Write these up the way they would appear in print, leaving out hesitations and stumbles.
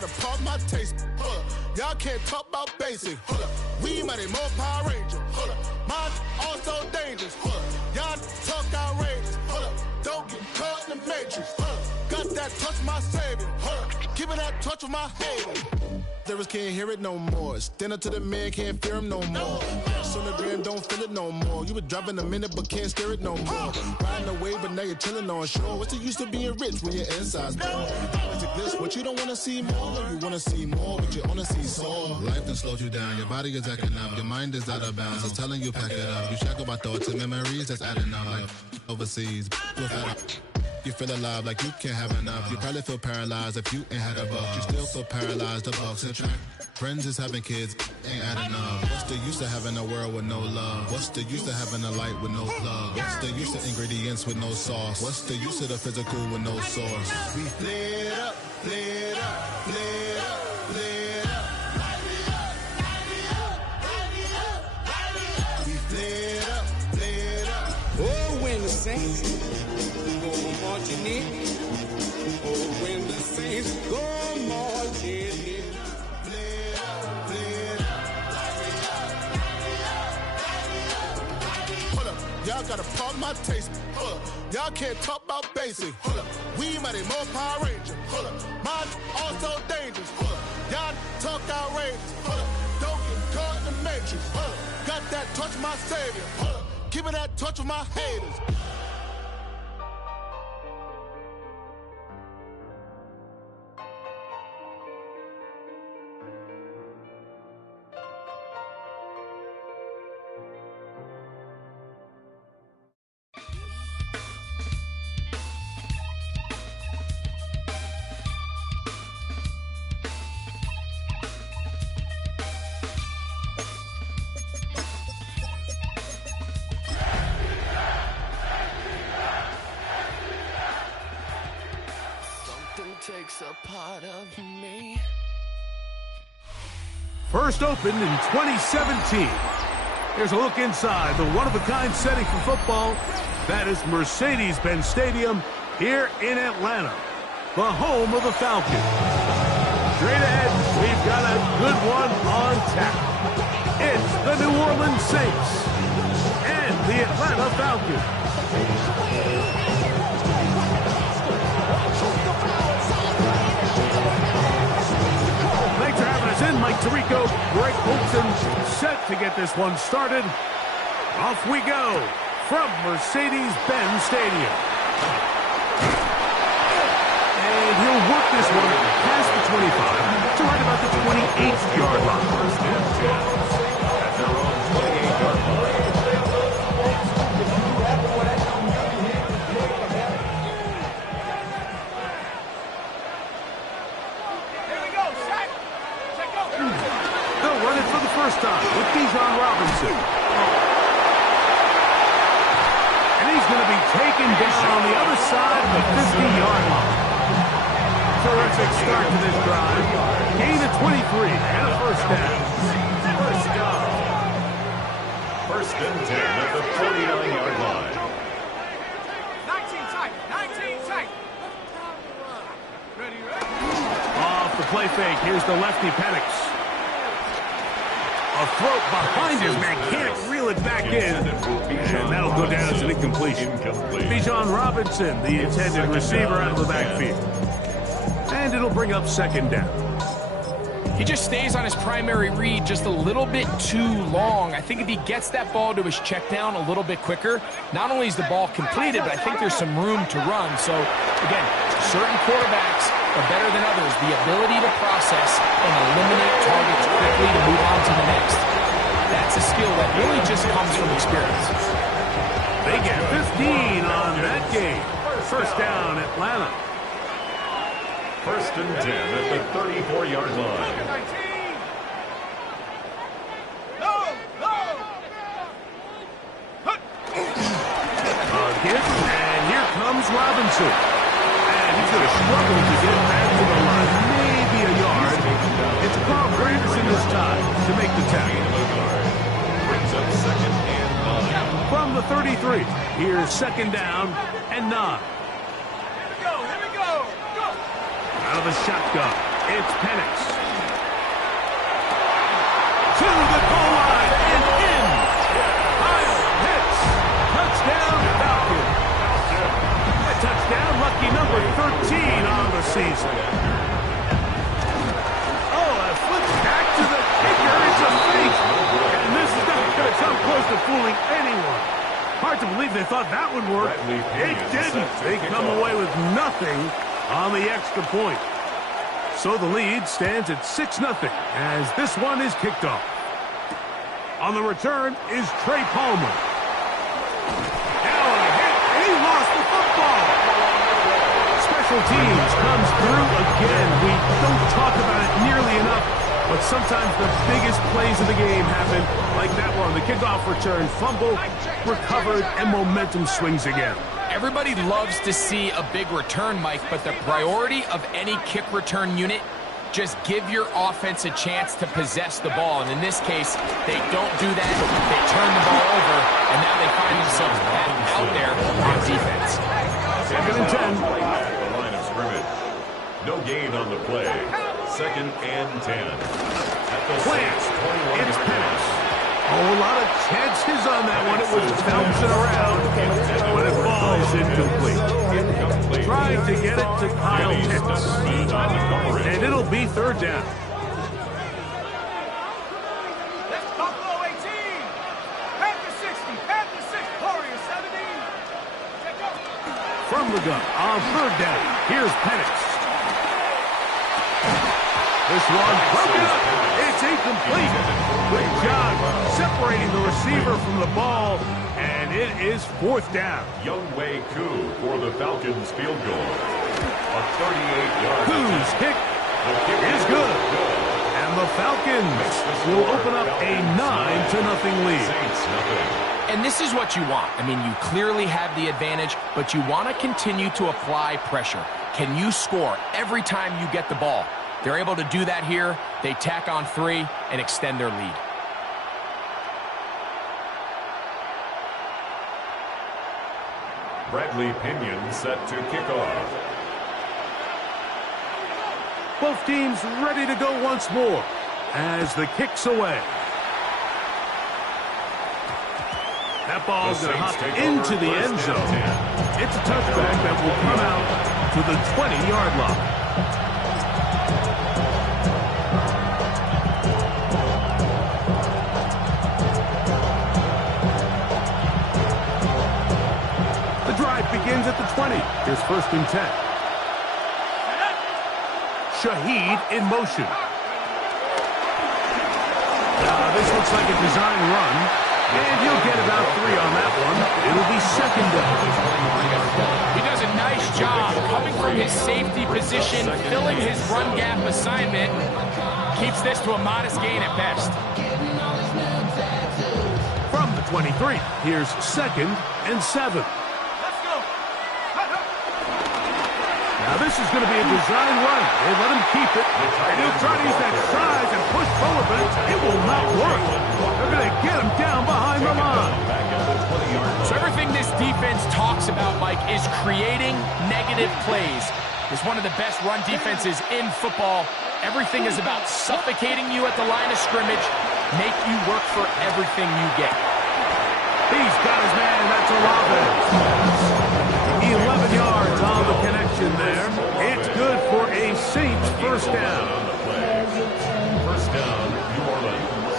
gotta pop my taste. Hold up. Y'all can't talk about basic. Hold up. We mighty more Power Ranger. Hold up. Mine also dangerous. Hold up. Y'all talk outrageous. Hold up. Don't get caught in the matrix. Hold up. Got that touch of my savior. Hold up. Give it that touch of my haters. Lyrics can't hear it no more. Stand up to the man, can't fear him no more. On the gram, don't feel it no more. You been driving a minute, but can't steer it no more. Riding away, but now you're chilling on shore. What's the use of being rich when your inside's poor? This, what you don't wanna see more, you wanna see more, but you wanna see soar. Life done slowed you down, your body is acting up, your mind is out of bounds. It's telling you pack it up. You shackle my thoughts and memories that's adding up like overseas. You feel alive like you can't have enough. You probably feel paralyzed if you ain't had a buck. You still feel paralyzed, the bucks and track. Friends is having kids, ain't adding up. What's the use of having a world with no love? What's the use of having a light with no plug? What's the use of ingredients with no sauce? What's the use of the physical with no source? We lit up, lit up, lit up, lit up. We lit up, lit up. Oh, when the saints go marching in. Oh, when the saints go marching in. Y'all gotta pop my taste. Hold up. Y'all can't talk about basic. Hold up. We mighty more Power Ranger. Hold up. Mine also dangerous. Hold up. Y'all talk outrageous. Hold up. Don't get caught in the matrix. Hold up. Got that touch of my savior. Hold up. Give me that touch of my haters. Takes a part of me. First opened in 2017. Here's a look inside the one-of-a-kind setting for football. That is Mercedes-Benz Stadium here in Atlanta, the home of the Falcons. Straight ahead, we've got a good one on tap. It's the New Orleans Saints and the Atlanta Falcons. Thanks for having us in, Mike Tirico, Greg Olson, set to get this one started. Off we go from Mercedes-Benz Stadium. And he'll work this one past the 25 to right about the 28-yard line. First and 10 at their own 28-yard line. First time with Bijan Robinson. And he's going to be taken down on the other side of the 50-yard line. Terrific start to this drive. Gain of 23 and a first down. First down. First and 10 at the 49-yard line. 19 tight. 19 tight. Ready. Off the play fake. Here's the lefty Penix. A throat behind his man, can't reel it back in. And that'll go down as an incompletion. Bijan Robinson, the intended receiver, out of the backfield. And it'll bring up second down. He just stays on his primary read just a little bit too long. I think if he gets that ball to his check down a little bit quicker, not only is the ball completed, but I think there's some room to run. So, again, certain quarterbacks are better than others. The ability to process and eliminate targets quickly to move on to the next. That's a skill that really just comes from experience. They get 15 on that game. First down, Atlanta. First and 10 at the 34-yard line. Again, and here comes Robinson. And he's going to struggle to get back to the line. Maybe a yard. It's Carl Granderson this time to make the tackle. Brings up second and 9. From the 33, here's second down and 9. Here we go. Out of the shotgun. It's Penix. To the goal line and in. Kyle Pitts. Touchdown, Falcon. A touchdown, lucky number 13 on the season. Oh, a flip back to the kicker. It's a fake. And this is not going to come close to fooling anyone. Hard to believe they thought that would work. It didn't. They come away with nothing on the extra point. So the lead stands at 6-0 as this one is kicked off. On the return is Trey Palmer. Now a hit, and he lost the football. Special teams comes through again. We don't talk about it nearly enough, but sometimes the biggest plays of the game happen like that one. The kickoff return, fumble, recovered, and momentum swings again. Everybody loves to see a big return, Mike, but the priority of any kick return unit, just give your offense a chance to possess the ball. And in this case, they don't do that. They turn the ball over, and now they find themselves back out there on defense. 2nd and 10. The line of scrimmage. No gain on the play. 2nd and 10. At the Plant. 21. It's Penix. A whole lot of chances on that one. It was bouncing around, but it falls incomplete. Trying to get it to Kyle Pitts. And it'll be 3rd down. Let's Buffalo 18. Panther 60. Panther 6. Warriors 17. From the gun on 3rd down. Here's Penix. This one broken up. It's incomplete. Good job separating the receiver from the ball, and it is 4th down. Younghoe Koo for the Falcons field goal. A 38-yard. Koo's kick is good. And the Falcons will open up a 9-0 lead. Saints nothing. And this is what you want. I mean, you clearly have the advantage, but you want to continue to apply pressure. Can you score every time you get the ball? They're able to do that here. They tack on 3 and extend their lead. Bradley Pinion set to kick off. Both teams ready to go once more as the kick's away. That ball's going to hop into the end zone. It's a touchback that will come out to the 20-yard line. The drive begins at the 20. Here's 1st and 10. Shaheed in motion. This looks like a design run, and he'll get about 3 on that one. It'll be 2nd down. He does a nice job coming from his safety position, filling his run gap assignment. Keeps this to a modest gain at best. From the 23, here's 2nd and 7. Now this is going to be a design run. They let him keep it, and he'll try to use that size and push forward, but it will not work. They're going to get him down behind the line. So everything this defense talks about, Mike, is creating negative plays. It's one of the best run defenses in football. Everything is about suffocating you at the line of scrimmage, make you work for everything you get. He's got his man, that's Olave. 11 yards on the connection there. It's good for a Saints 1st down. On the play. 1st down, New Orleans.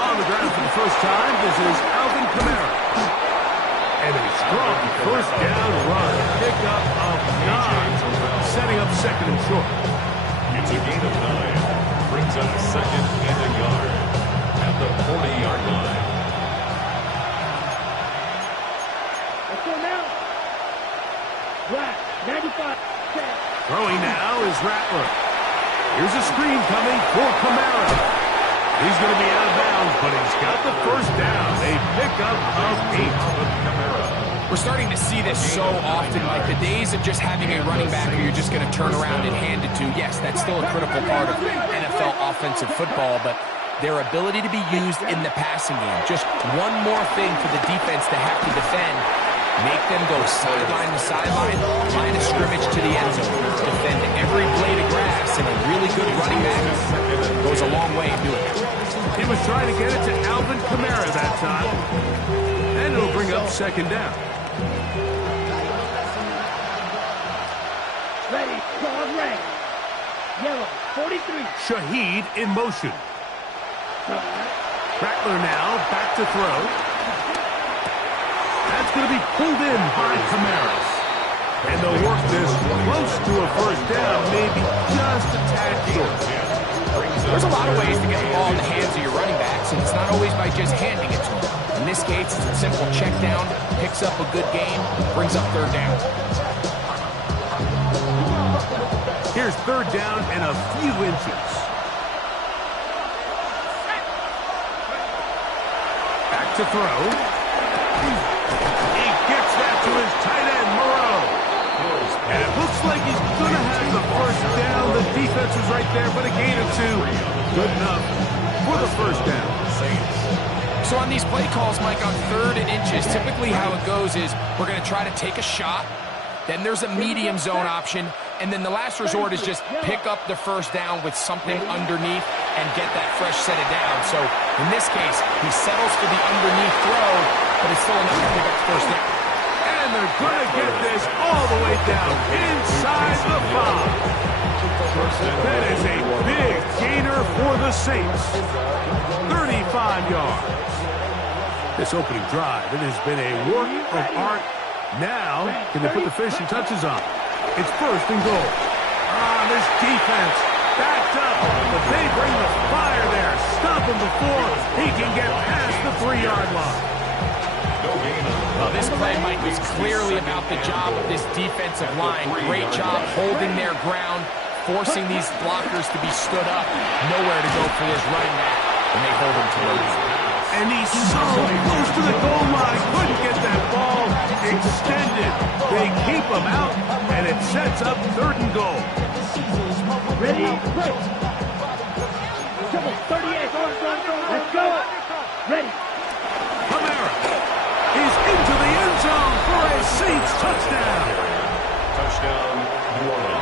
On the ground for the first time, this is Alvin Kamara. And a strong 1st down run. Pickup of 9, setting up 2nd and short. It's a gain of 9. Brings up 2nd and a yard at the 40-yard line. Throwing now is Rattler. Here's a screen coming for Kamara. He's going to be out of bounds, but he's got the 1st down. A pickup of 8. We're starting to see this so often, like the days of just having a running back who you're just going to turn around and hand it to. Yes, that's still a critical part of NFL offensive football, but their ability to be used in the passing game. Just one more thing for the defense to have to defend. Make them go sideline to sideline, line of scrimmage to the end zone. Defend every blade of grass, and a really good running back goes a long way in doing it. He was trying to get it to Alvin Kamara that time. And it'll bring up second down. Ready, squad red. Yellow, 43. Shaheed in motion. Rattler now, back to throw. That's going to be pulled in by Kamara. And they'll work this close to a first down, maybe just a tad short. There's a lot of ways to get the ball in the hands of your running backs, and it's not always by just handing it to them. In this case, it's a simple check down, picks up a good gain, brings up third down. Here's third down and a few inches. Back to throw. He gets that to his tight end, Moreau. And it looks like he's going to have the first down. The defense was right there, but a gain of 2. Good enough for the first down. So on these play calls, Mike, on 3rd and inches, typically how it goes is we're going to try to take a shot. Then there's a medium zone option. And then the last resort is just pick up the first down with something underneath and get that fresh set of down. So in this case, he settles for the underneath throw, but it's still enough to pick up the first down. And they're going to get this all the way down inside the 5. That is a big gainer for the Saints. 35 yards. This opening drive, it has been a work of art. Now, can they put the finishing touches on? It's first and goal. This defense backed up, but they bring the fire there. Stop him before he can get past the 3-yard line. Well, this play, Mike, was clearly about the job of this defensive line. Great job holding their ground, forcing these blockers to be stood up. Nowhere to go for this running back, and they hold him to lose. And he's so close to the goal line. Couldn't get that ball extended. They keep him out, and it sets up 3rd and goal. Ready, play. Come on, 38. Let's go. Ready. Kamara is into the end zone for a Saints touchdown. Touchdown, New Orleans.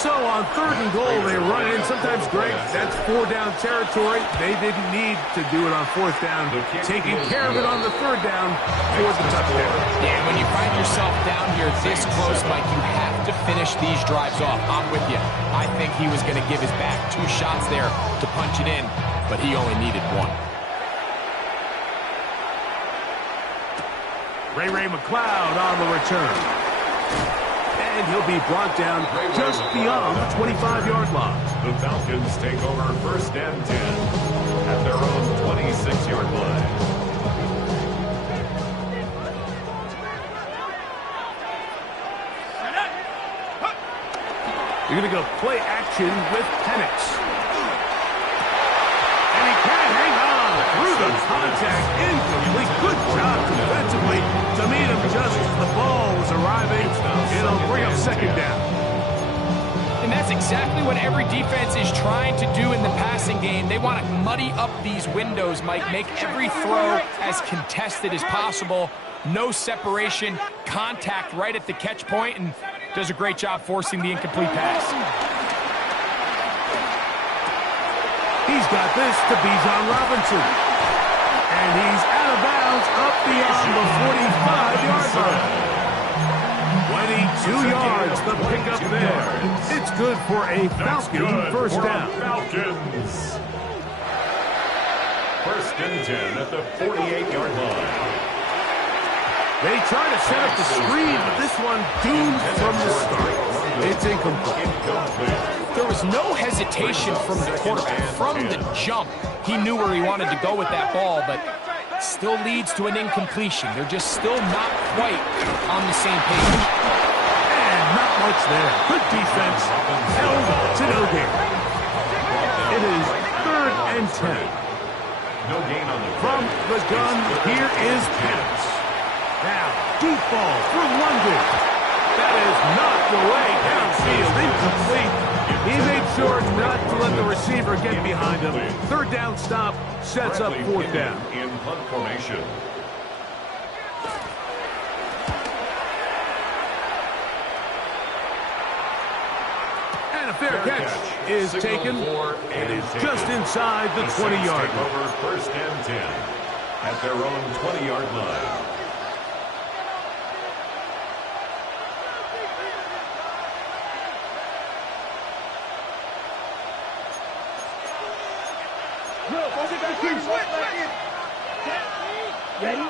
So on 3rd and goal, they run in. Sometimes, Greg, that's 4-down territory. They didn't need to do it on 4th down. Taking care of it on the 3rd down for the touchdown. Yeah, when you find yourself down here this close, Mike, you have to finish these drives off. I'm with you. I think he was going to give his back 2 shots there to punch it in, but he only needed 1. Ray McLeod on the return. And he'll be brought down just beyond the 25-yard line. The Falcons take over 1st and 10 at their own 26-yard line. You're going to go play action with Penix. And he can't hang on through the contact. Incomplete. Good job defensively to meet him just as the ball was arriving. It'll bring up 2nd down. And that's exactly what every defense is trying to do in the passing game. They want to muddy up these windows, Mike, make every throw as contested as possible. No separation, contact right at the catch point, and does a great job forcing the incomplete pass. He's got this to Bijan Robinson. And he's out of bounds up beyond the 45-yard line. 22 yards, the pickup there. It's good for a Falcon first down. Falcons. 1st and 10 at the 48-yard line. They try to set up the screen, but this one doomed from the start. It's incomplete. There was no hesitation from the quarterback. From the jump, he knew where he wanted to go with that ball, but still leads to an incompletion. They're just still not quite on the same page. And not much there. Good defense. Held to no gain. It is 3rd and 10. No gain on the From the gun, here is Penix. Now, deep ball for London. That is knocked away downfield, incomplete. He made sure not to let the receiver get behind him. 3rd down stop sets up 4th down. In punt formation. fair catch is taken. It is just inside the 20-yard line. Over first and 10 at their own 20-yard line. Ready?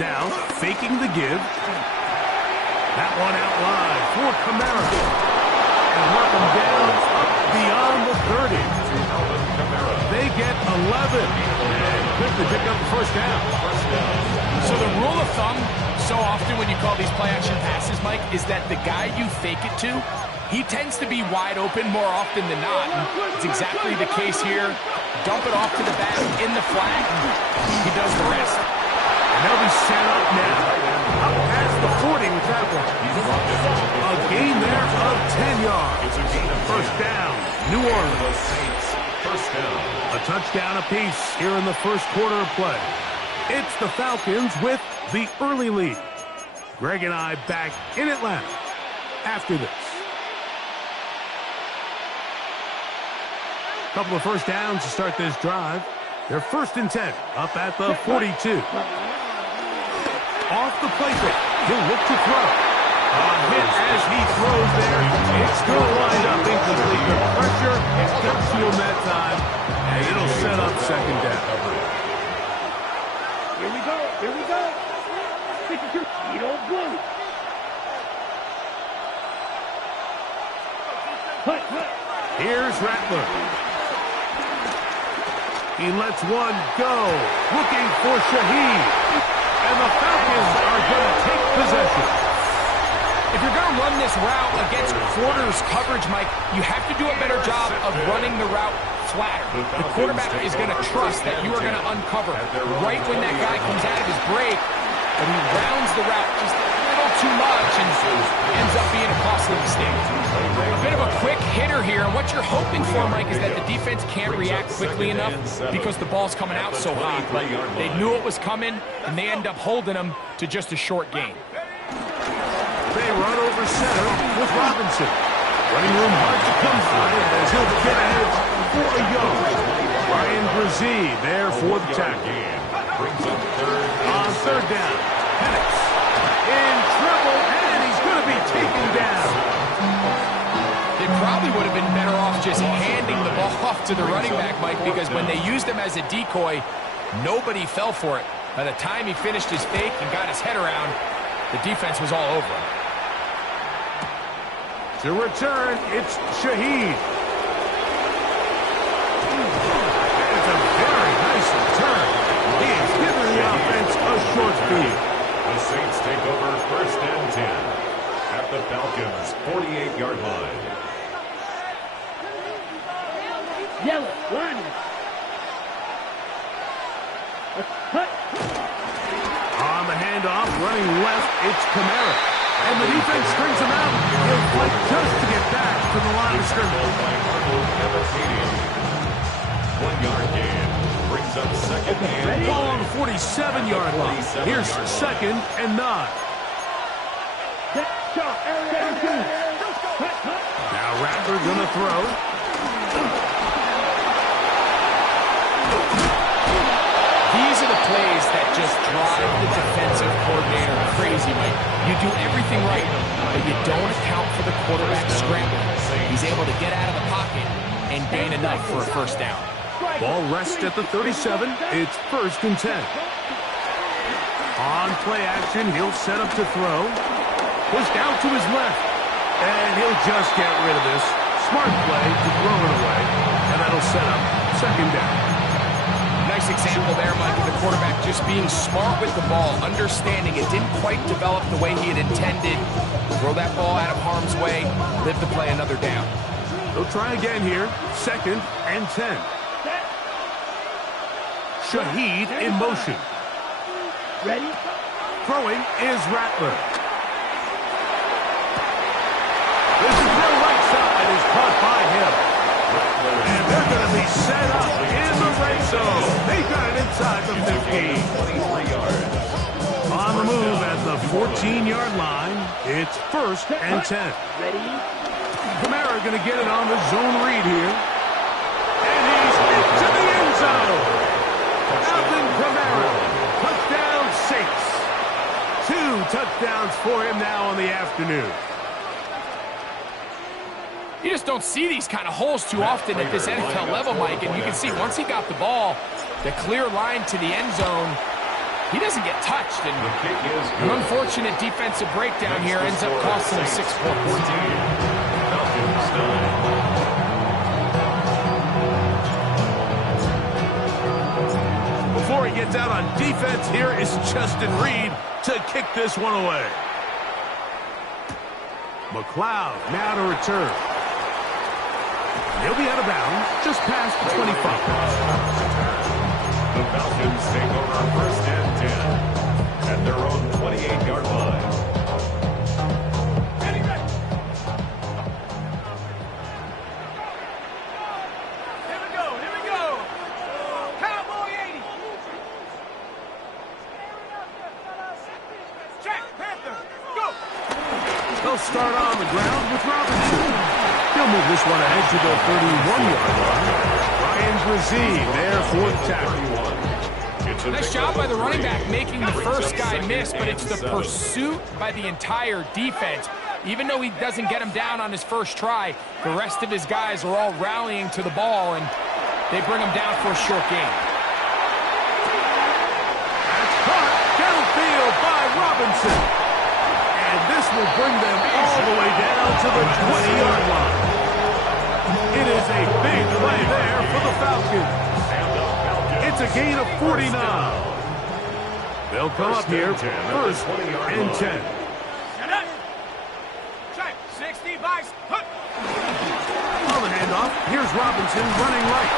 Now, faking the give. That one out wide for Kamara. And work him down up beyond the 30. They get 11. And quickly pick up the first down. So the rule of thumb, so often when you call these play-action passes, Mike, is that the guy you fake it to, he tends to be wide open more often than not. And it's exactly the case here. Dump it off to the back in the flat, and he does the rest. And they'll be set up now. Up past the 40 with that one. A gain there of 10 yards. First down, New Orleans. First down. A touchdown apiece here in the first quarter of play. It's the Falcons with the early lead. Greg and I back in Atlanta after this. Couple of first downs to start this drive. They're first and 10 up at the 42. Off the play fake. He'll look to throw. A hit as he throws there. It's going to wind up incomplete. The pressure got to him that time, and it'll set up second down. Here we go. Here we go. You don't blue. Here's Rattler. He lets one go. Looking for Shaheed. And the Falcons are going to take possession. If you're going to run this route against quarters coverage, Mike, you have to do a better job of running the route flatter. The quarterback is going to trust that you are going to uncover right when that guy comes out of his break, and he rounds the route just a little too much and ends up being a costly mistake. A bit of a quick hitter here, and what you're hoping for, Mike, is that the defense can't react quickly enough because the ball's coming out so hot. But they knew it was coming, and they end up holding them to just a short gain. They run over center with Robinson. Running room hard to come by as he'll get ahead for a yard. Ryan Brzee there for the tackle. On third down, Penix in trouble, and he's going to be taken down. They probably would have been better off just handing the ball off to the running back, Mike, because when they used him as a decoy, nobody fell for it. By the time he finished his fake and got his head around, the defense was all over him. To return, it's Shaheed. It's a very nice return. He has given the offense a short field. The Saints take over first and 10 at the Falcons' 48-yard line. Yellow, line. On the handoff, running left, it's Kamara. And the defense strings him out. He'll fight just to get back to the line of scrimmage. 1-yard gain brings up second and Ball on the 47-yard line. Here's second and 9. Now Rattler gonna throw. These are the plays that just drive the defensive coordinator crazy, Mike. You do everything right, but you don't account for the quarterback scrambling. He's able to get out of the pocket and gain enough for a first down. Ball rests at the 37. It's first and 10. On play action, he'll set up to throw. Pushed out to his left. And he'll just get rid of this. Smart play to throw it away. And that'll set up second down. Nice example there, Mike, of the quarterback just being smart with the ball, understanding it didn't quite develop the way he had intended. Throw that ball out of harm's way, live to play another down. They'll try again here. Second and 10. Shaheed in motion. Ready? Throwing is Rattler. This is their right side is caught by him. And they're going to be set up in the red zone. They got it inside the 15. 23 yards. On the move at the 14-yard line, it's first and 10. Ready? Kamara going to get it on the zone read here. And he's into the end zone. Alvin Kamara, touchdown Saints. 2 touchdowns for him now on the afternoon. You just don't see these kind of holes too often at this NFL level, Mike. And you can see once he got the ball, the clear line to the end zone, he doesn't get touched. And an unfortunate defensive breakdown here ends up costing him 6 points. Before he gets out on defense, here is Justin Reed to kick this one away. McLeod now to return. He'll be out of bounds just past the 25. The Falcons take over 1st and 10 at their own 28-yard line. Here we go. Cowboy 80. Check, Panther, go. They'll start on the ground with Robinson. He'll move this one ahead to the 31-yard line. Ryan Brzee there for the tackle. Nice job by the running back making the first guy miss, but it's the pursuit by the entire defense. Even though he doesn't get him down on his first try, the rest of his guys are all rallying to the ball, and they bring him down for a short gain. That's caught downfield by Robinson. And this will bring them all the way down to the 20-yard line. It is a big play there for the Falcons. It's a gain of 49. They'll come up here 1st and 10. Check, 60 by Hook. On the handoff, here's Robinson running right.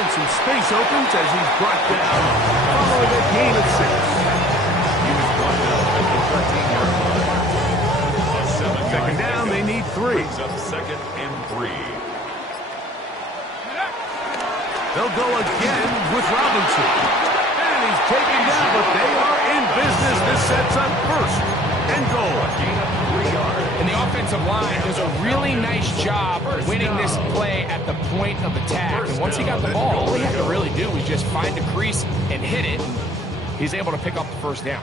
And some space opens as he's brought down following a gain of 6. He was brought down at the 13-yard line. Second down, they need 3. Brings up 2nd and 3. They'll go again with Robinson. And he's taken down, but they are in business. This sets up 1st and goal. Gain of 3 yards. And the offensive line does a really nice job winning this play at the point of attack. And once he got the ball, all he had to really do was just find the crease and hit it. He's able to pick up the 1st down.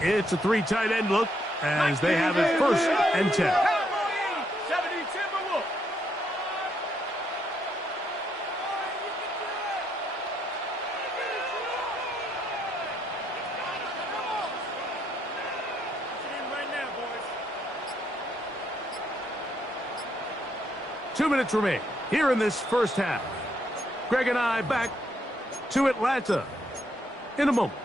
It's a 3 tight end look as they have it 1st and 10. Cowboy 80, 70 Timberwolf. Right now, boys. 2 minutes remain here in this first half. Greg and I back to Atlanta in a moment.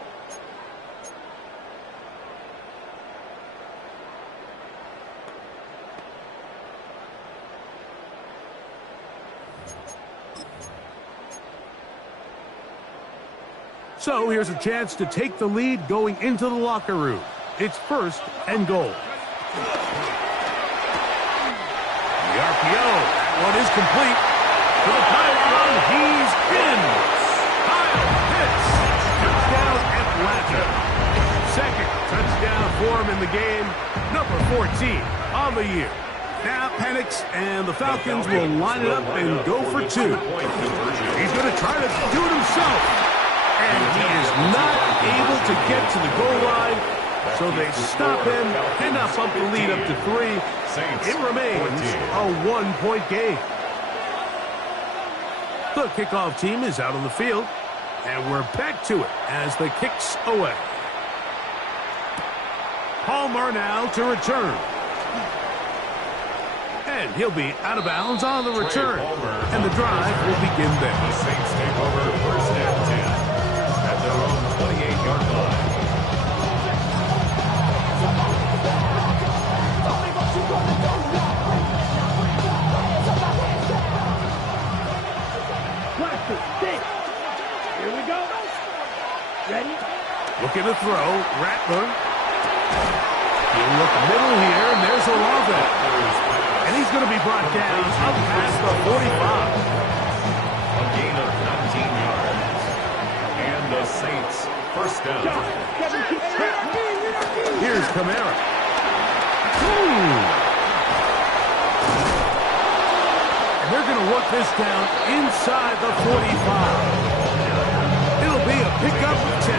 So here's a chance to take the lead going into the locker room. It's 1st and goal. The RPO, that one is complete. To the pylon, he's in. Kyle Pitts, touchdown Atlanta. 2nd touchdown for him in the game, number 14 on the year. Now Penix and the Falcons will line it up and go for 2. He's going to try to do it himself. And he is not able to get to the goal line, so they stop him and now bump the lead up to 3. It remains a 1-point game. The kickoff team is out on the field, and we're back to it as the kick's away. Palmer now to return. And he'll be out of bounds on the return, and the drive will begin there. The Saints take over 1st and 10 at their own 28-yard line. Here we go. Ready? Looking to throw, Rattler. He'll look middle here, and there's Olave. And he's going to be brought down up past the 45. A gain of 19 yards. And the Saints 1st down. Here's Kamara. They're going to work this down inside the 45. It'll be a pickup of 10.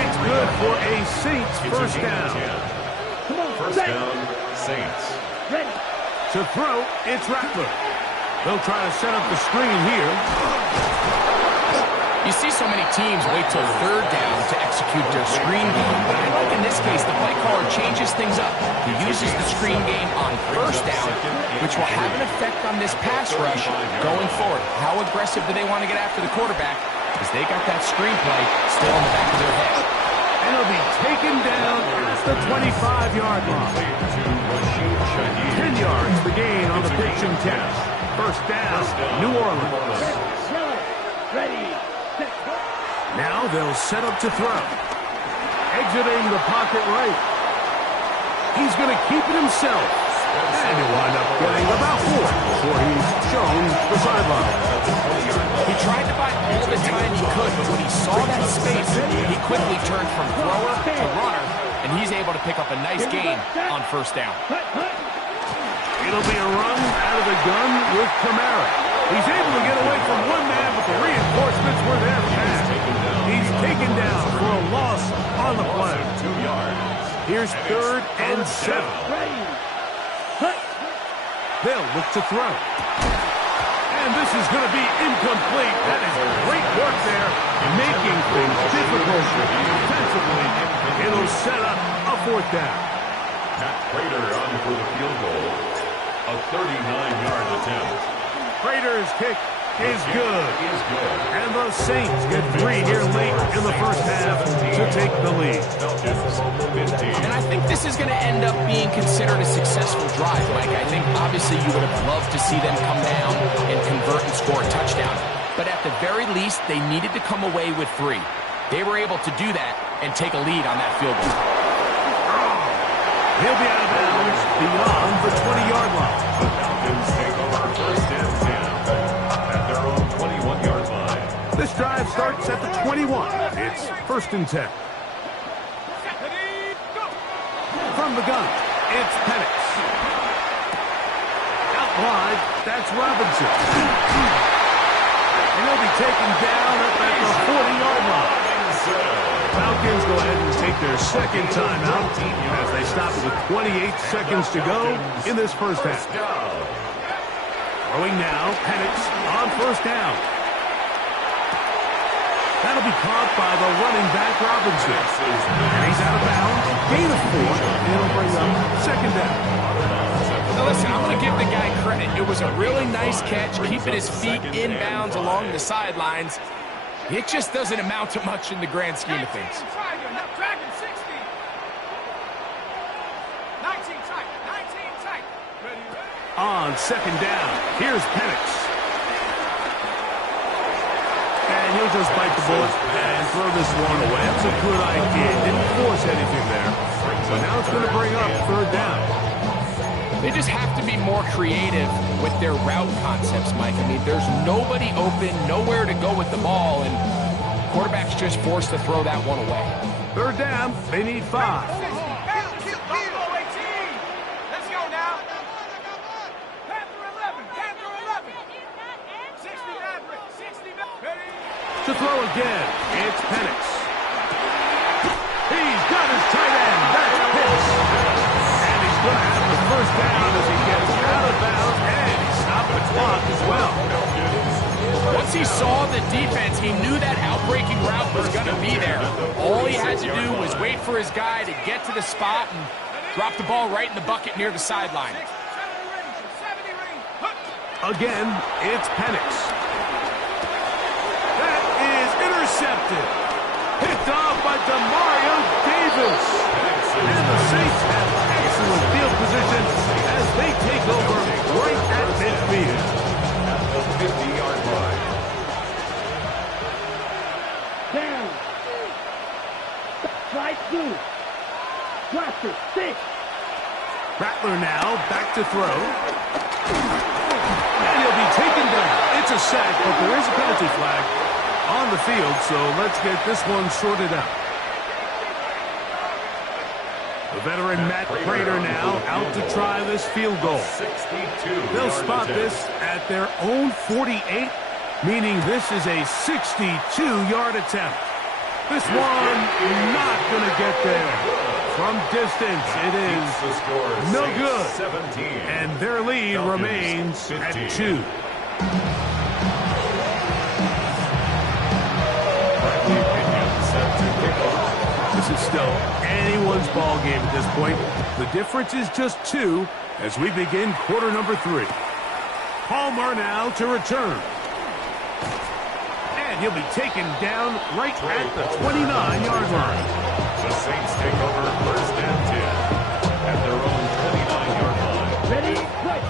It's good for a Saints first down. First down, Saints. Ready. To throw, it's Rattler. They'll try to set up the screen here. You see so many teams wait till third down to execute their screen game, but I think in this case the play caller changes things up. He uses the screen game on first down, which will have an effect on this pass rush going forward. How aggressive do they want to get after the quarterback? Because they got that screen play still in the back of their head. And he'll be taken down at the 25-yard line. 10 yards the gain on the pitch and catch. First down, New Orleans. Ready. Now they'll set up to throw. Exiting the pocket right. He's going to keep it himself. And he'll wind up getting about 4 before he's shown the sideline. He tried to buy all the time he could, but when he saw that space, he quickly turned from thrower to runner, and he's able to pick up a nice gain on first down. It'll be a run out of the gun with Kamara. He's able to get away from one man, but the reinforcements were there fast. He's taken down for a loss on the play. 2 yards. Here's third and 7. They'll look to throw. And this is going to be incomplete. That is great work there, making things difficult defensively. It'll set up a fourth down. Matt Prater on for the field goal. A 39-yard attempt. Prater's kick is good. And the Saints get 3 here late in the first half to take the lead. And I think this is going to end up being considered a successful drive, Mike. I think obviously you would have loved to see them come down and convert and score a touchdown. But at the very least, they needed to come away with 3. They were able to do that and take a lead on that field goal. He'll be out of bounds beyond the 20-yard line. The Falcons take over first and 10 at their own 21-yard line. This drive starts at the 21. It's first and 10. From the gun, it's Penix. Out wide, that's Robinson. And he'll be taken down up at the 40-yard line. Falcons go ahead and take their second timeout as they stop with 28 seconds to go in this first half. Throwing now, Penix on first down. That'll be caught by the running back Robinson. And he's out of bounds. Gain of 4. It'll bring up second down. Now listen, I'm going to give the guy credit. It was a really nice catch, keeping his feet in bounds along the sidelines. It just doesn't amount to much in the grand scheme of things. Dragon 60. 19 tight. Ready. On second down, here's Penix. And he'll just bite the bullet and throw this one away. That's a good idea. Didn't force anything there. So now it's going to bring up third down. They just have to be more creative with their route concepts, Mike. I mean, there's nobody open, nowhere to go with the ball, and quarterback's just forced to throw that one away. Third down, they need 5. Buffalo 18. Let's go now. Panther 11. 69. Ready. To throw again, it's Penix. He's got his tight end. That's Pitts. And he's going to have the first down as he gets out of bounds, and he stopped the clock as well. Once he saw the defense, he knew that outbreaking route was going to be there. All he had to do was wait for his guy to get to the spot and drop the ball right in the bucket near the sideline. Again, it's Penix. That is intercepted. Picked off by Demario Davis. And the Saints have excellent field position as they take over right at midfield. At the 50-yard line. Down. Slide 2. Cluster 6. Rattler now back to throw. And he'll be taken down. It's a sack, but there is a penalty flag on the field, so let's get this one sorted out. The veteran Matt Prater now out to try this field goal. 62. They'll spot this at their own 48, meaning this is a 62-yard attempt. This one not going to get there. From distance, it is no good. 17. And their lead remains at 2. This is still anyone's ball game at this point. The difference is just 2 as we begin quarter number 3. Palmer now to return. And he'll be taken down right at the 29-yard line. The Saints take over first and 10 at their own 29-yard line. Ready, right.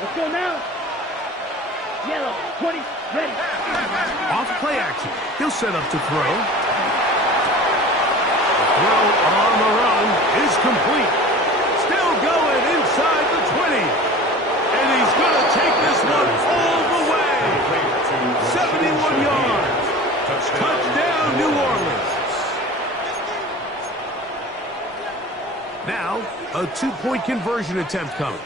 Let's go now. Yellow, 20, ready. Off play action. He'll set up to throw. The throw on the run is complete. Still going inside the 20. And he's going to take this one all the way. 71 yards. Touchdown, New Orleans. Now, a 2-point conversion attempt coming.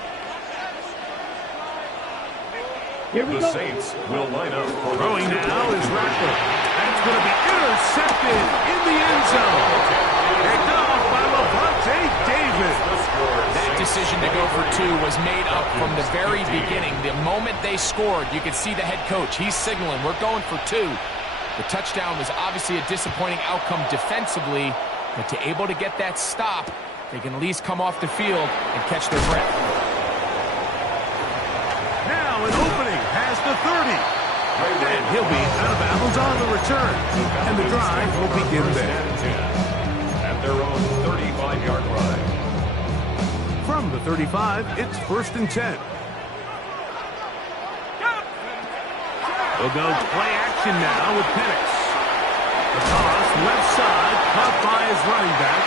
Here we The go. Saints will line up for Throwing now is Rattler. That's going to be intercepted in the end zone. Picked off by Lavonte David. That decision to go for 2 was made up from the very beginning. The moment they scored, you could see the head coach. He's signaling, we're going for 2. The touchdown was obviously a disappointing outcome defensively, but to able to get that stop, they can at least come off the field and catch their breath. Now an opening past the 30. And he'll be out of bounds on the return. And the drive will begin there. At their own 35-yard line. From the 35, it's first and 10. We'll go play action now with Penix. The toss left side, caught by his running back.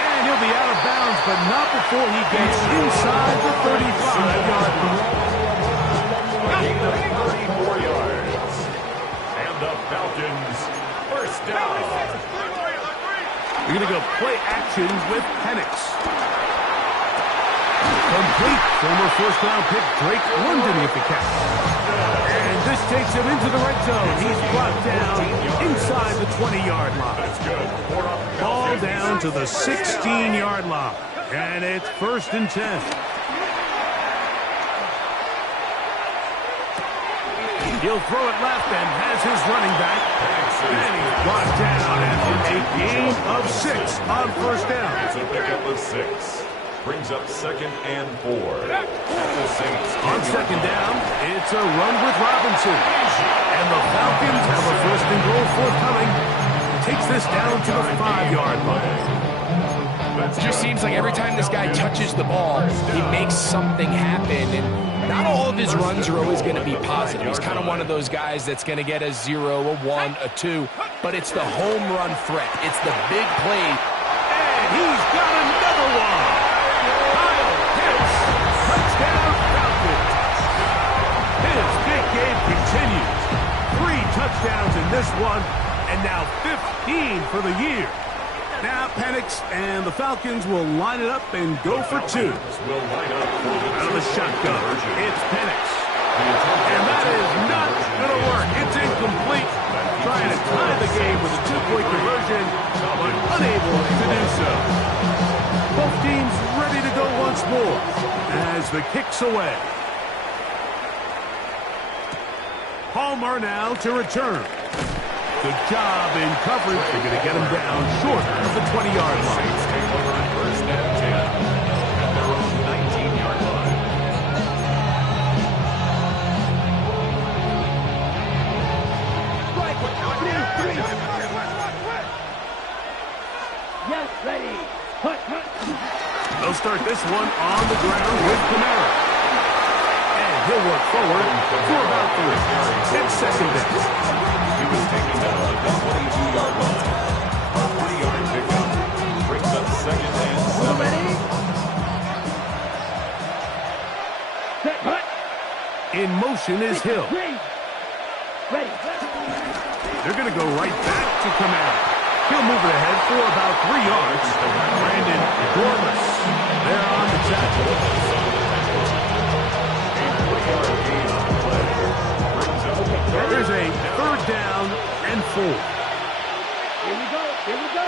And he'll be out of bounds, but not before he gets inside the 35-yard line. Gain of 34 yards. And the Falcons first down. We're going to go play action with Penix. Complete. Former first-round pick Drake London with the catch. And this takes him into the red zone. He's brought down inside the 20-yard line. Ball down to the 16-yard line. And it's first and 10. He'll throw it left and has his running back. And he's brought down after a gain of 6 on first down. It's a pickup of 6. Brings up second and 4. The Saints on second down, it's a run with Robinson. And the Falcons have a first and goal forthcoming. Takes this down to the 5-yard line. It just seems like every time this guy touches the ball, he makes something happen. And not all of his runs are always going to be positive. He's kind of one of those guys that's going to get a 0, a 1, a 2. But it's the home run threat. It's the big play. And he's got another one. Kyle Pitts, touchdown Falcons. His big game continues. 3 touchdowns in this one, and now 15 for the year. Now Penix and the Falcons will line it up and go for 2. Out of the shotgun, it's Penix. And that is not going to work. It's incomplete. Trying to tie the game with a 2-point conversion, but unable to do so. Both teams ready to go once more as the kick's away. Palmer now to return. Good job in coverage. They're going to get him down short of the 20-yard line. Saints take over on first and 10 at their own 19-yard line. Right, 3. Yes, ready. Hut, hut. They'll start this one on the ground with Kamara. And he'll work forward for about 3. It's second down. He was taken down at the 22-yard line. A 3-yard pickup brings up second and 7. Ready? Set, hut. In motion is Hill. 3. Ready. They're going to go right back to Kamara. He'll move it ahead for about 3 yards. Brandon Dormus there on the tackle. There's a 3rd down and 4. Here we go. Here we go.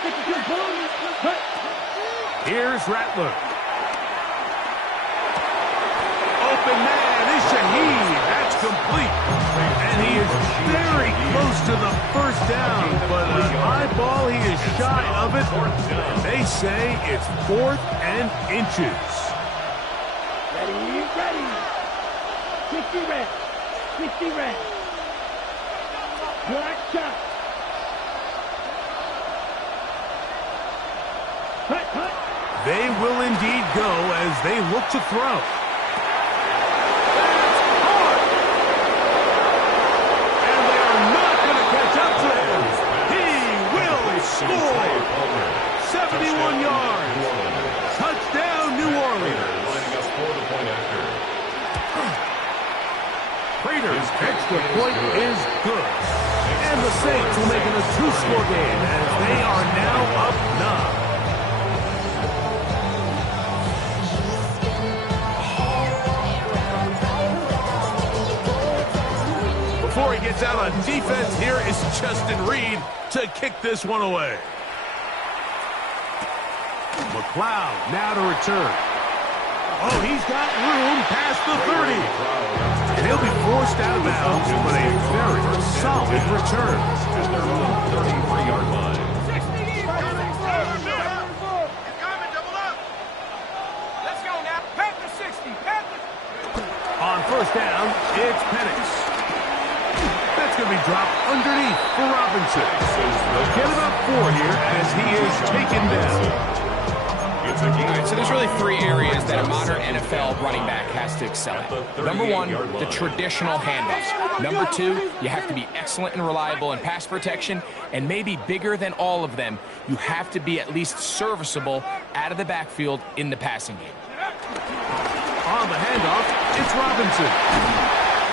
Stick it to the ball. Here's Rattler. Open man is Shaheed. That's complete. And he is very close to the 1st down, but an high ball, he is shy of it. They say it's 4th and inches. Ready, ready. 60 reps. 60 reps. Black shot. Cut, cut. They will indeed go as they look to throw. And they are not going to catch up to him. He will score. 71 yards. Touchdown, New Orleans. Lining up for the point after. Raiders' extra point is good. And the Saints will make it a 2-score game as they are now up 9. Before he gets out on defense, here is Justin Reed to kick this one away. McLeod now to return. Oh, he's got room past the 30. And he'll be forced out of bounds, but a very solid return. At their own 33-yard line. Let's go now. Panther 60. Panther. On 1st down, it's Penix. That's going to be dropped underneath for Robinson. They'll get about 4 here as he is taken down. All right, so there's really 3 areas that a modern NFL running back has to excel at. Number 1, the traditional handoffs. Number 2, you have to be excellent and reliable in pass protection. And maybe bigger than all of them, you have to be at least serviceable out of the backfield in the passing game. On the handoff, it's Robinson.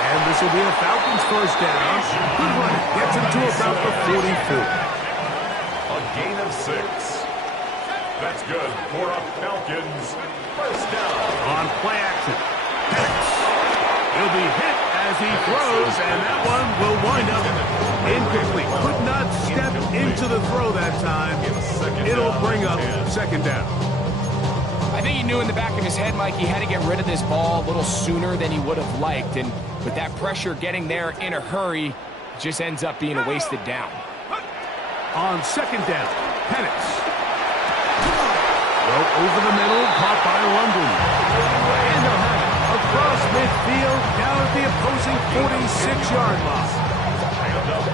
And this will be a Falcons 1st down. Good running. Gets him to about the 44. A gain of 6. That's good for a Falcons 1st down. On play action, Penix. He'll be hit as he throws, and that one will wind up incomplete. Could not step into the throw that time. It'll bring up 2nd down. I think he knew in the back of his head, Mike, he had to get rid of this ball a little sooner than he would have liked. And with that pressure getting there in a hurry, it just ends up being a wasted down. On 2nd down, Penix. Over the middle, caught by London. And they'll have it across midfield, down at the opposing 46-yard line.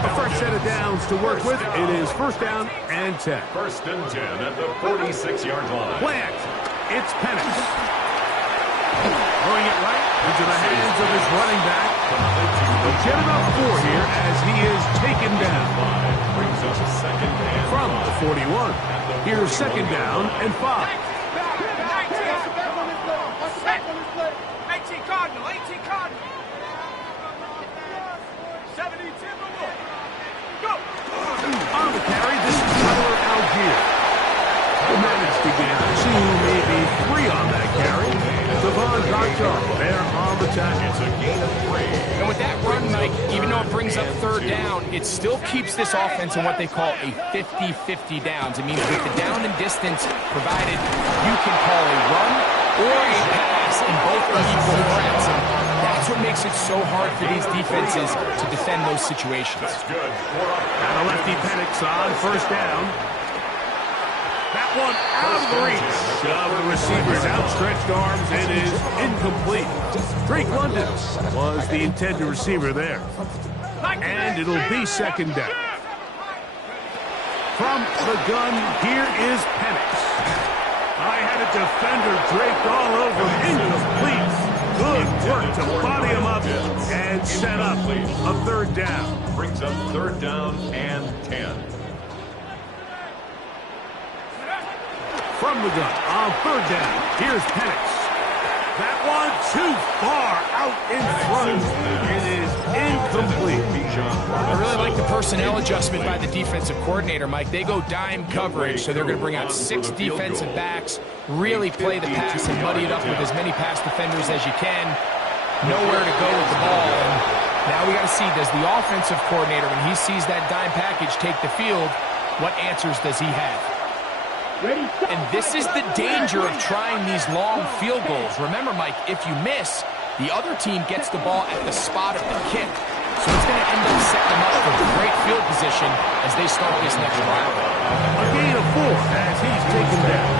A fresh set of downs to work with. It is 1st down and 10. 1st and 10 at the 46-yard line. Play action. It's Penix. Throwing it right into the hands of his running back. They'll get about 4 here as he is taken down. Brings us 2nd and from the 41. Here's 2nd down and 5. 18 Cardinal. 18 Cardinal. 70 Timberwolf. Go. On the carry, this is Tyler Algier. He managed to get 2, maybe 3 on that carry. Devon Garchar there on the tackle. It's a gain of 3. And with that run, Mike, even though it brings up 3rd down, it still keeps this offense in what they call a 50-50 downs. It means with the down and distance provided, you can call a run or a pass, and both are equal threats. And that's what makes it so hard for these defenses to defend those situations. That's good. Now the lefty Penix on 1st down. That one out of the reach of the receiver's outstretched arms. It is incomplete. Drake London was the intended receiver there. And it'll be 2nd down. From the gun, here is Penix. I had a defender draped all over. Incomplete. Good work to body him up and set up a 3rd down. Brings up 3rd down and 10. From the gun on 3rd down, here's Penix. That one too far out in front. It is incomplete. I really like the personnel adjustment by the defensive coordinator, Mike. They go dime coverage, so they're going to bring out 6 defensive backs, really play the pass and muddy it up with as many pass defenders as you can. Nowhere to go with the ball. And now we got to see, does the offensive coordinator, when he sees that dime package take the field, what answers does he have? And this is the danger of trying these long field goals. Remember, Mike, if you miss, the other team gets the ball at the spot of the kick. So it's going to end up setting them up for great field position as they start this next drive. A gain of 4 as he's taken down.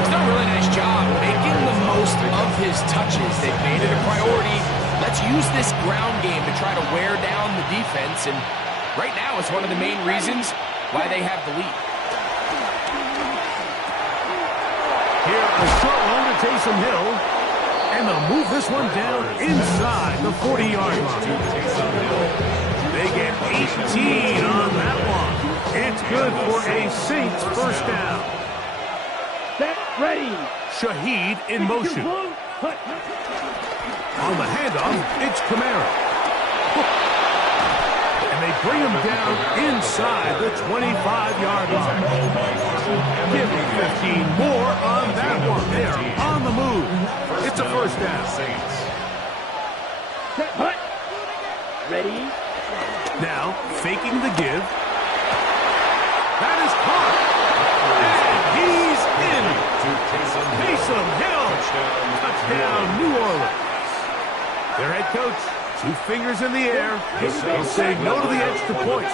He's done a really nice job making the most of his touches. They've made it a priority. Let's use this ground game to try to wear down the defense. And right now, it's one of the main reasons why they have the lead. Here, a short one to Taysom Hill. And they'll move this one down inside the 40-yard line. They get 18 on that one. It's good for a Saints first down. Set, ready. Shaheed in motion. On the handoff, it's Kamara. And they bring him down inside the 25-yard line. Give me 15 more on that one. They are on the move. It's a first down. Set, hut. Ready. Now, faking the give. That is caught. And he's in. Taysom Hill. Touchdown, New Orleans. Their head coach, 2 fingers in the air. He'll say no to the extra point.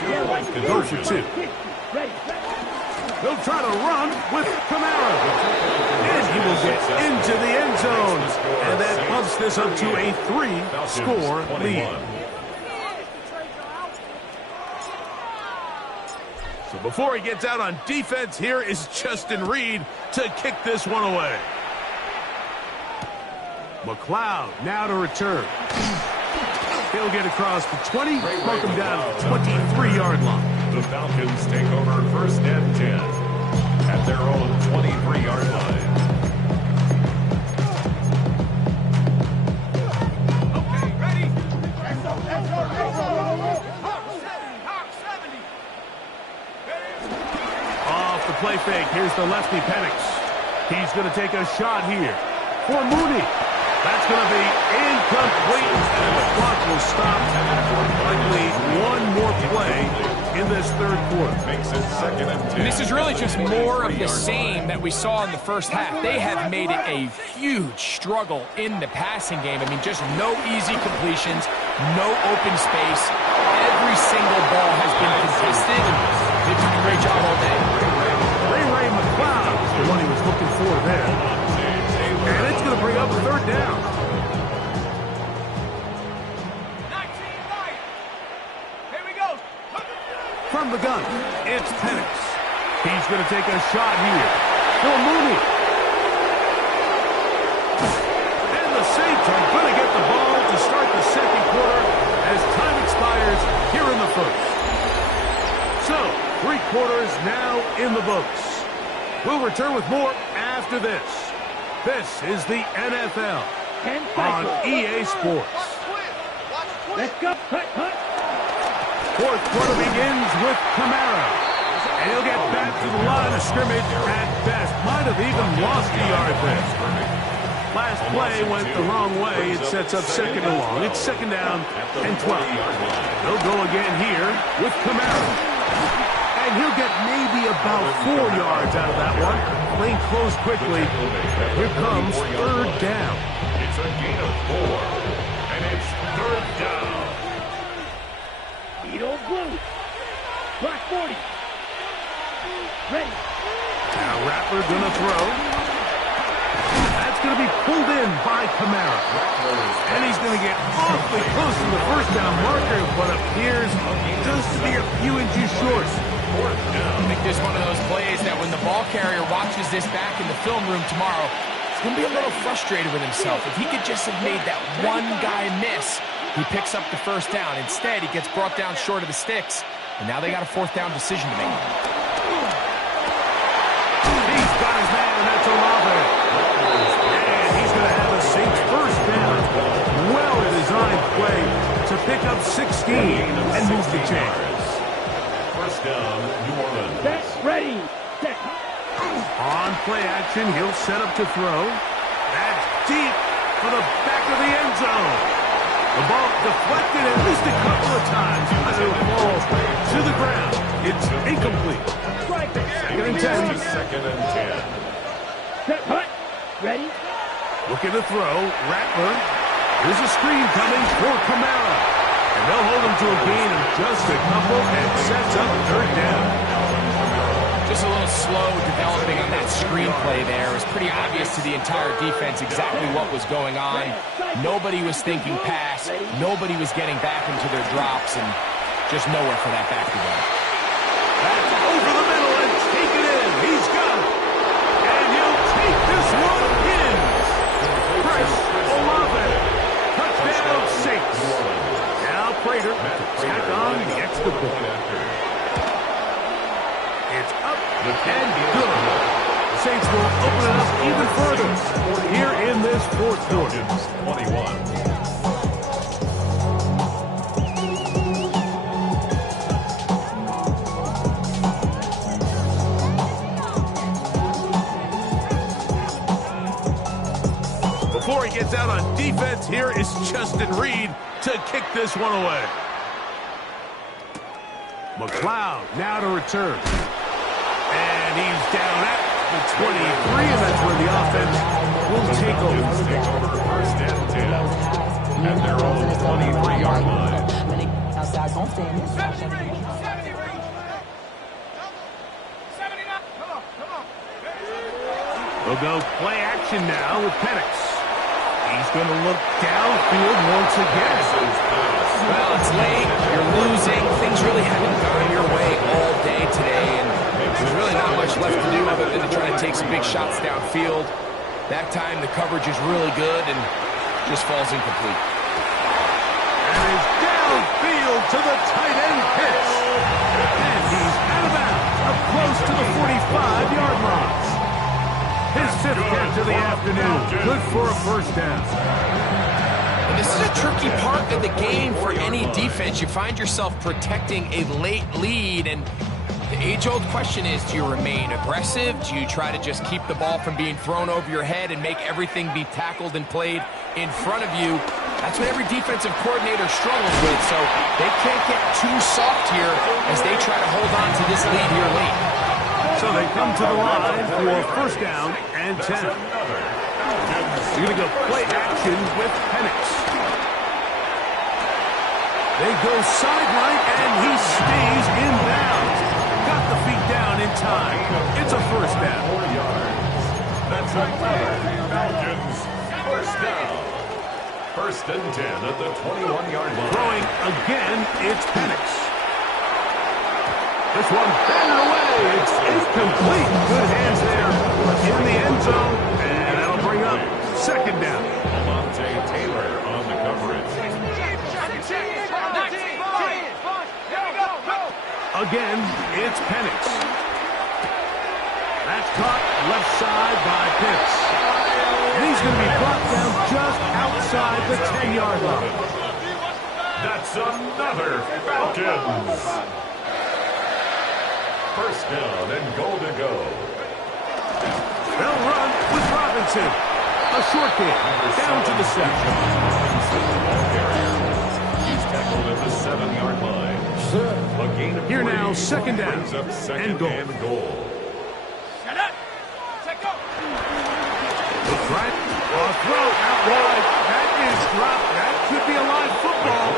Go for 2. They'll try to run with Kamara. And he will get into the end zone. And that bumps this up to a 3-score lead. So before he gets out on defense, here is Justin Reed to kick this one away. McLeod now to return. He'll get across the 20, mark him down to the 23-yard line. The Falcons take over first and 10 at their own 23-yard line. Okay, ready? Off the play fake, here's the lefty Penix. He's going to take a shot here for Mooney. That's going to be incomplete, and the clock will stop. Likely one more play in this third quarter. Makes it second and 10. And this is really just more of the same that we saw in the first half. They have made it a huge struggle in the passing game. I mean, just no easy completions, no open space. Every single ball has been contested. They've done a great job all day. Ray McLeod is the one he was looking for there. And it's going to bring up a third down. 19 right. Here we go. From the gun, it's Penix. He's going to take a shot here for Mooney. And the Saints are going to get the ball to start the second quarter as time expires here in the first. So, 3 quarters now in the books. We'll return with more after this. This is the NFL on EA Sports. Let's go. Hut, hut. Fourth quarter begins with Kamara. And he'll get back to the line of scrimmage at best. Might have even lost the yard there. Last play went the wrong way. It sets up second and long. It's second down and 12. They'll go again here with Kamara. And he'll get maybe about 4 yards out of that one. Playing close quickly. Here comes third down. It's a gain of 4, and it's third down. Edo Blue. Black 40. Ready. Now Rattler gonna throw. That's gonna be pulled in by Kamara. And he's gonna get awfully close to the first down marker, but appears just to be a few inches short. I think this is one of those plays that when the ball carrier watches this back in the film room tomorrow, he's going to be a little frustrated with himself. If he could just have made that one guy miss, he picks up the first down. Instead, he gets brought down short of the sticks, and now they got a fourth down decision to make. He's got his man, that's Olave. And he's going to have a Saints first down. Well-designed play to pick up 16 and move the chain. First down, New Orleans. Set, ready, set. On play action, he'll set up to throw. That's deep for the back of the end zone. The ball deflected at least a couple of times, but it will fall to the ground. It's incomplete. Second and 10. Second and 10. Set, hut. Ready. Looking to throw. Rattler. Here's a screen coming for Kamara. And they'll hold him to a gain of just a couple and sets up third down. Just a little slow developing on that screenplay there. It was pretty obvious to the entire defense exactly what was going on. Nobody was thinking pass. Nobody was getting back into their drops, and just nowhere for that back to go. That's over the middle and take it in. He's got it. And he'll take this one in. Chris Olave. Touchdown 6. Now Prater to tack on the extra point. It's up and good. The Saints will open it up even further here in this fourth quarter. 21. Before he gets out on defense, here is Justin Reed to kick this one away. McLeod now to return. And he's down at the 23, and that's where the offense will take over. First and 10 at their own 23-yard line. They'll go play action now with Penix. He's going to look downfield once again. Well, it's late. You're losing. Things really haven't gone your way all day today, and there's really not much left to do other than to try to take some big shots downfield. That time, the coverage is really good and just falls incomplete. And is downfield to the tight end Pitts. And he's out of bounds, up close to the 45-yard line. His fifth catch of the afternoon. Good for a first down. And this is a tricky part of the game for any defense. You find yourself protecting a late lead, and the age-old question is, do you remain aggressive? Do you try to just keep the ball from being thrown over your head and make everything be tackled and played in front of you? That's what every defensive coordinator struggles with, so they can't get too soft here as they try to hold on to this lead here late. So they come to the line for first down and 10. They're going to go play action with Penix. They go sideline, and he stays in bounds. Got the feet down in time. It's a first down. 4 yards. That's another Falcons first down. First and 10 at the 21-yard line. Throwing again, it's Penix. This one batted away. It's incomplete. Good hands there in the end zone. And that'll bring up second down. Alontae Taylor on the coverage. Again, it's Penix. That's caught left side by Pitts. And he's going to be brought down just outside the 10-yard line. That's another Falcons. First down and goal to go. They'll run with Robinson. A short game down to the 7. He's tackled at the 7-yard line. A gain of Here 3. now, second down Brings up second and goal. and goal. Shut up. Check go. Looks right. A throw out wide. That is dropped. That could be a live football.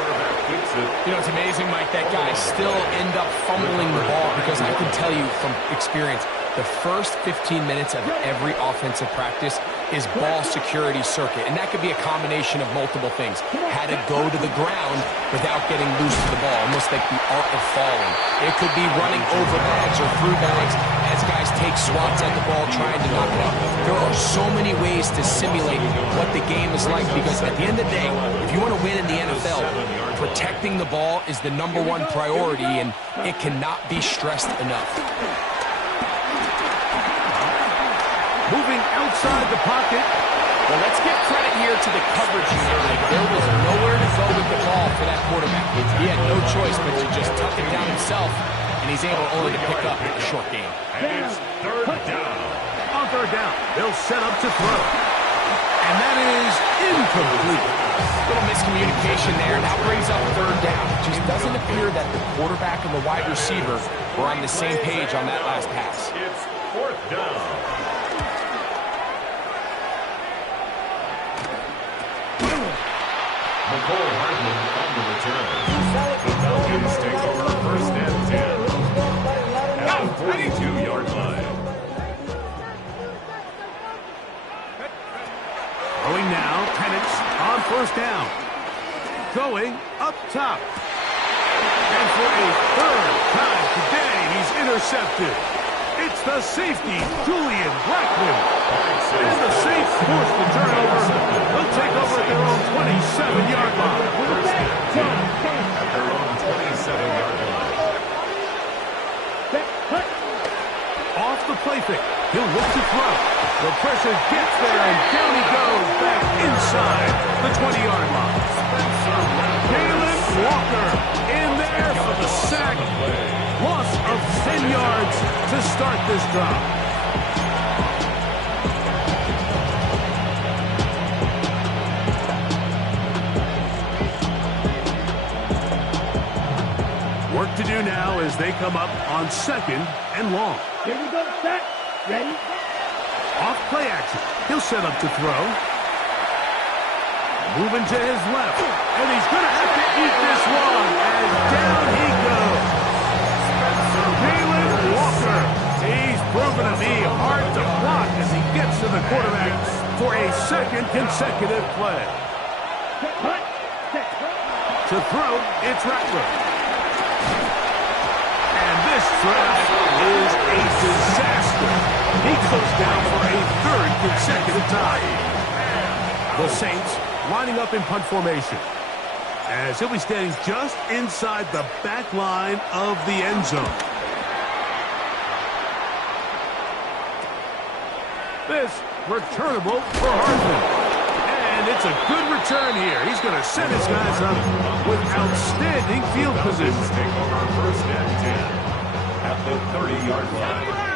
You know, it's amazing, Mike, that guys still end up fumbling the ball because I can tell you from experience, the first 15 minutes of every offensive practice is ball security circuit, and that could be a combination of multiple things. How to go to the ground without getting loose to the ball, almost like the art of falling. It could be running over bags or through bags as guys take swats at the ball trying to knock it out. There are so many ways to simulate what the game is like because at the end of the day, if you want to win in the NFL, protecting the ball is the #1 priority, and it cannot be stressed enough. Moving outside the pocket. Well, let's give credit here to the coverage unit. There was nowhere to go with the ball for that quarterback. He had no choice but to just tuck it down himself, and he's able only to pick up a short gain. And it's third down. On third down, they'll set up to throw. And that is incomplete. Little miscommunication there. Now brings up third down. It just doesn't appear that the quarterback and the wide receiver were on the same page on that last pass. It's fourth down. McCole Hardman on the return. The Falcons take over first and 10 at the 42-yard line. Throwing now, Penix on first down. Going up top. And for a third time today, he's intercepted. It's the safety, Julian Blackmon. And the Saints force the turnover. They'll take over at their own 27-yard line. First and 10 at their own 27-yard line. Off the play fake. He'll look to throw. The pressure gets there, and down he goes back inside the 20-yard line. Kalen Walker in there for the sack. Loss of 10 yards to start this drive. Work to do now as they come up on second and long. Here we go, set, ready. Off play action. He'll set up to throw. Moving to his left. And he's going to have to eat this one as down he goes. Kalen Walker. He's proven to be hard to block as he gets to the quarterback for a second consecutive play. To throw, it's Rattler. And this drive is a disaster. He goes down for a third consecutive time. The Saints lining up in punt formation as he'll be standing just inside the back line of the end zone. This returnable for Hardman. And it's a good return here. He's going to set his guys up with outstanding field position. Take over first and 10 at the 30-yard line.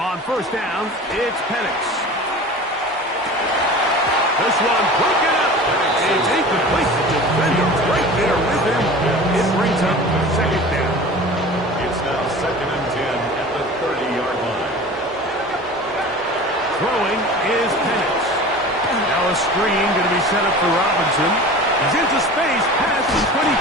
On first down, it's Penix. This one broken up. It's incomplete. The defender right there with him. It brings up second down. It's now second and 10 at the 30-yard line. Throwing is Penix. Now a screen going to be set up for Robinson. He's into space past the 25.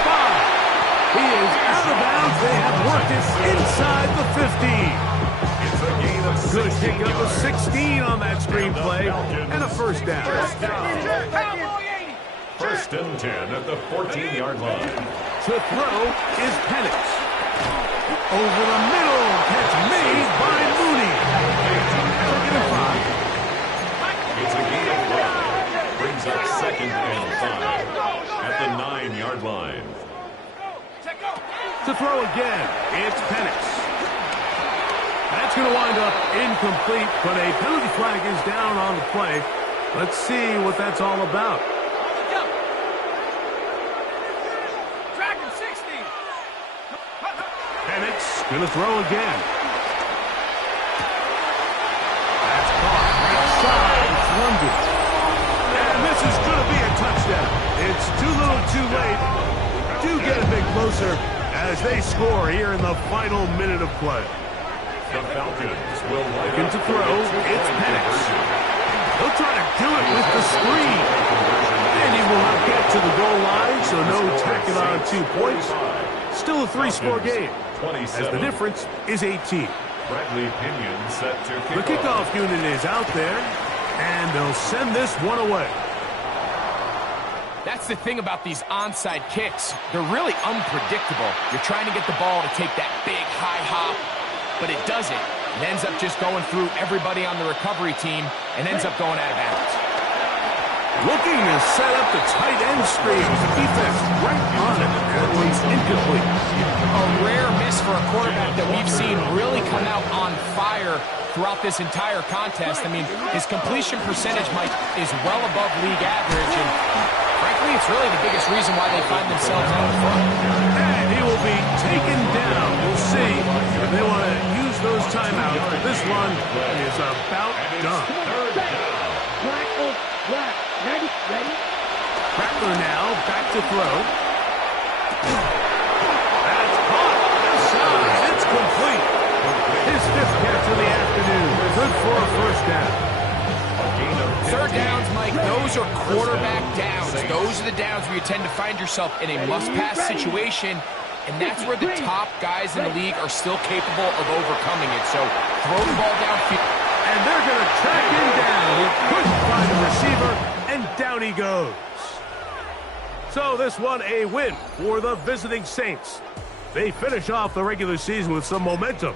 He is out of bounds. They have worked it inside the 15. It's a gain of 16 Good pick up of 16 on that screen play and a first down. First and 10 at the 14-yard line. To throw is Penix. Over the middle. Catch made by Mooney. Second and 5. It's a gain of 5. Brings up second and 5 at the 9-yard line. To throw again, it's Penix. That's going to wind up incomplete, but a penalty flag is down on the play. Let's see what that's all about. Penix going to throw again. That's caught right side. It's London. And this is going to be a touchdown. It's too little too late. Do get a bit closer as they score here in the final minute of play. The Falcons will looking to throw. It's Penix. He'll try to do it with the screen. And he will not get to the goal line, so no tacking on 2 points. Still a 3-score game, as the difference is 18. Bradley Pinion set to kick The kickoff unit is out there, and they'll send this one away. That's the thing about these onside kicks. They're really unpredictable. You're trying to get the ball to take that big high hop, but it doesn't. It ends up just going through everybody on the recovery team and ends up going out of bounds. Looking to set up the tight end screen. The defense right on it. That one's incomplete. A rare miss for a quarterback that we've seen really come out on fire throughout this entire contest. I mean, his completion percentage, Mike, is well above league average, and frankly, it's really the biggest reason why they find themselves out in front. And he will be taken down. We'll see if they want to use those timeouts, but this one is about done. Rattler now back to throw. That's caught. Inside. It's complete. His fifth catch of the afternoon. Good for a first down. Third downs, Mike, those are quarterback downs. Those are the downs where you tend to find yourself in a must-pass situation, and that's where the top guys in the league are still capable of overcoming it. So throw the ball downfield. And they're going to track him down. He couldn't find a receiver, and down he goes. So this one a win for the visiting Saints. They finish off the regular season with some momentum.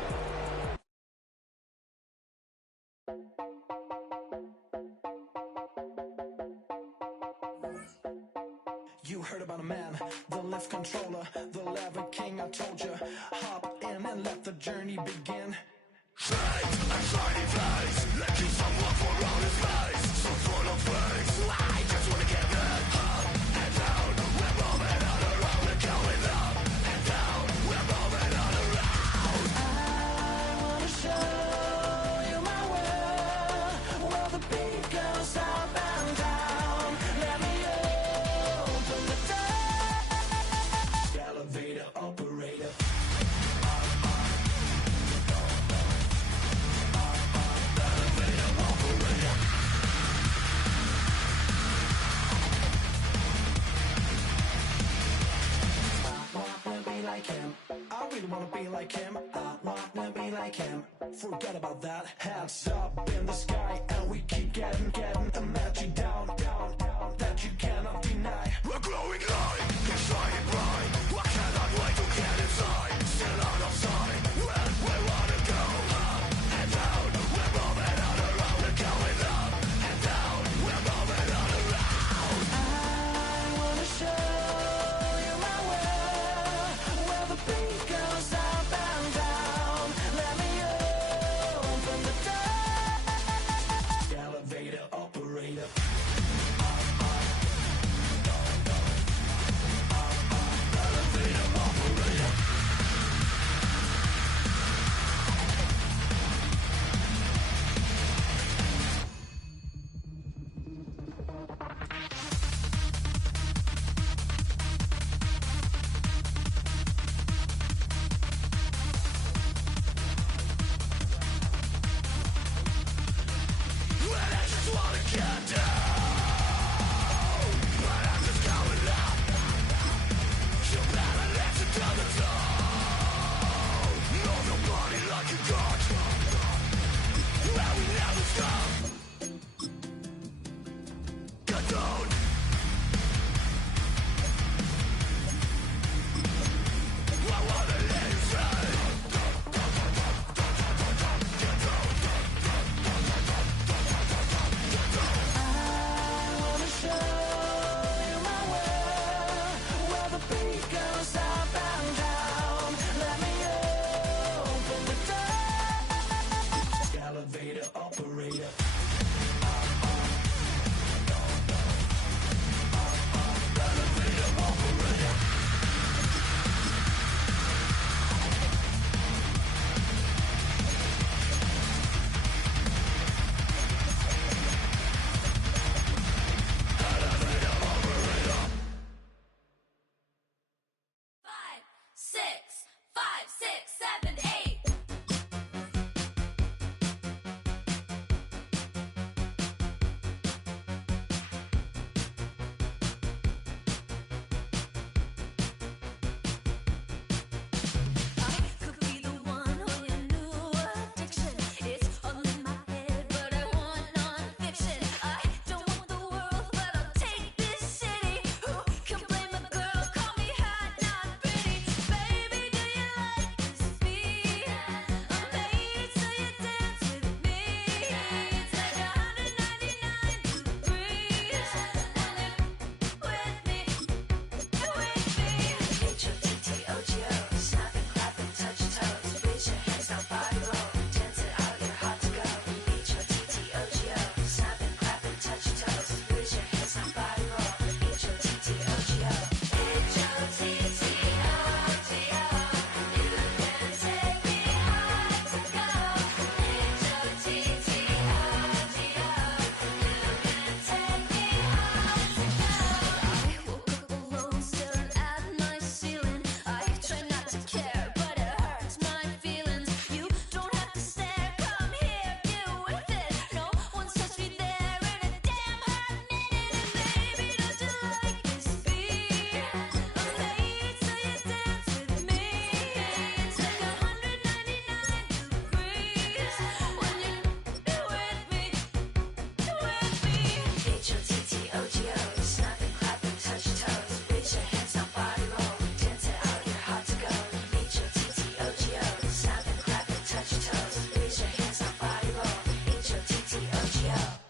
You heard about a man, the lift controller, the lever king, I told you. Hop in and let the journey begin. Straight and shiny face, let you someone for all his face. So full of face, I just wanna get it. Up and down, we're moving on around. We're going up and down, we're moving on around. I wanna show you my world, where the beat goes up and down. Let me open the door. Elevator operator. Like him, I really wanna be like him. I wanna be like him. Forget about that. Hands up in the sky, and we keep getting imagine down, that you cannot deny. We're glowing light, it's shining bright. I cannot wait to get inside. Still out of sight, when we wanna go up and down. We're moving on around. We're going up and down. We're moving on around. I wanna show you my world, where the beat goes up and down. Let me open the door. Elevator operator. Elevator operator. When I just wanna get down, but I'm just going up. You better let it down the door. Know nobody like you got. Well, we never stop. Get down. I wanna let you say. Get down. I yeah.